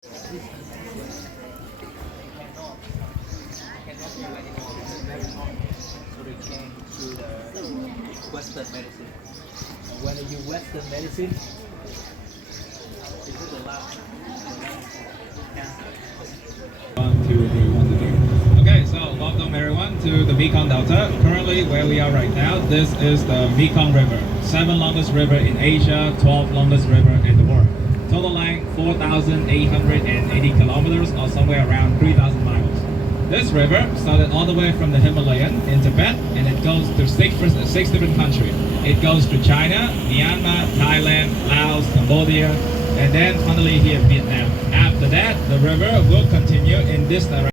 So they came to the Western medicine. And when you Western medicine, this is the last cancer. Okay, so welcome everyone to the Mekong Delta. Currently, where we are right now, this is the Mekong River, 7th longest river in Asia, 12th longest river in the world. Total length 4,880 kilometers, or somewhere around 3,000 miles. This river started all the way from the Himalayan in Tibet, and it goes to six different countries. It goes to China, Myanmar, Thailand, Laos, Cambodia, and then finally here in Vietnam. After that, the river will continue in this direction.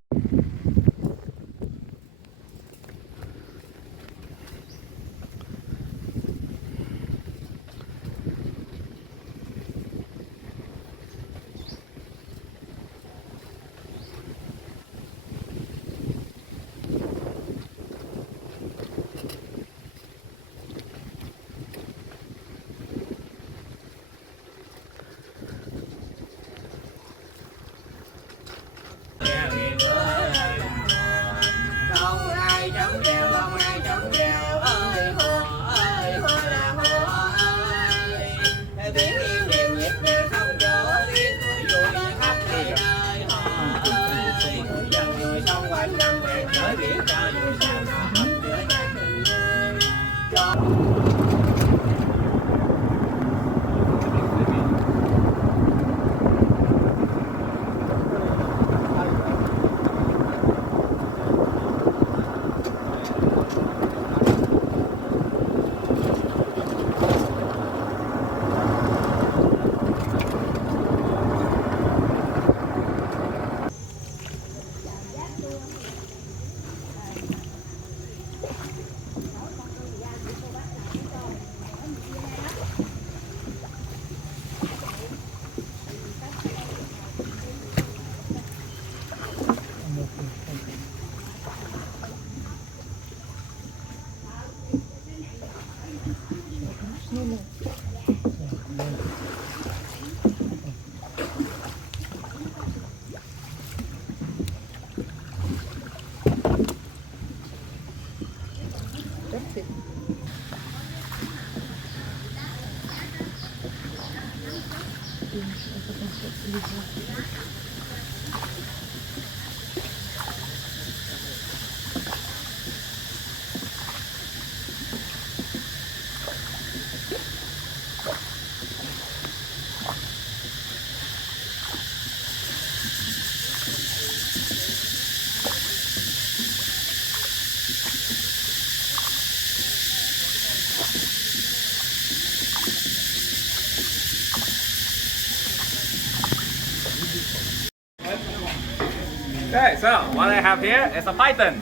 Okay, so what I have here is a python.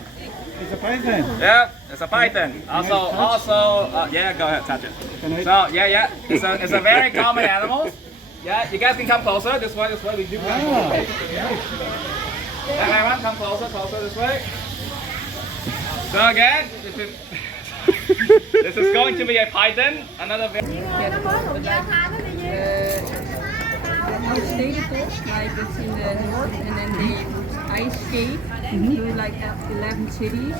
It's a python. Yeah, it's a python. Yeah, go ahead, touch it. So yeah, it's a very common animal. Yeah, you guys can come closer. This way, we do come closer. Yeah, everyone, come closer this way. So again, this is going to be a python. Another very. How stay like it's in the north, and then they ice skate through like 11 cities.